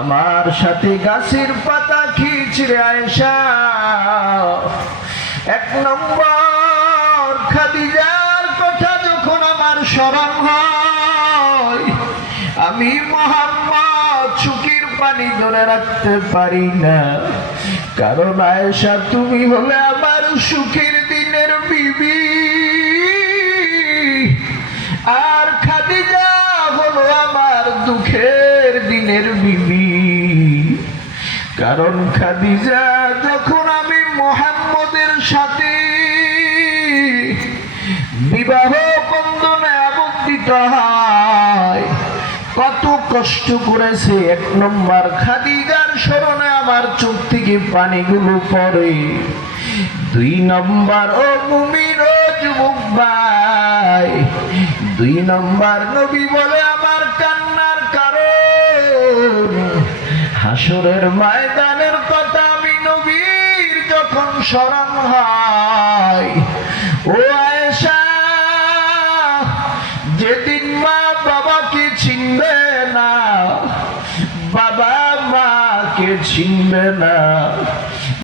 আমার সাথে গাছের পাতা খিচড়ে আয়েশা এক নম্বর খাদিজার কথা যখন আমার স্মরণ হয় আমি মুহাম্মদ চোখের পানি ধরে রাখতে পারি না। কারণ আয়েশা তুমি হলে আমার সুখের দিনের বিবি আর খাদিজা হলো আমার দুঃখের দিনের বিবি। কারণ খাদিজা যখন আমি মুহাম্মদের সাথে বিবাহ বন্ধনে আবদ্ধিত হয় কত কষ্ট করেছে। এক নম্বর খাদিজার স্মরণে আমার চোখ থেকে পানিগুলো পড়ে। দুই নম্বর ও মুমিন ও যুবক ভাই, দুই নম্বর নবী বলে আমার কান্নার কারণ হাসরের ময়দানের কথা আমি নবীর যখন স্মরণ হয় ও আয়েশা যেদিন মা বাবাকে চিনবে না, বাবা মাকে চিনবে না,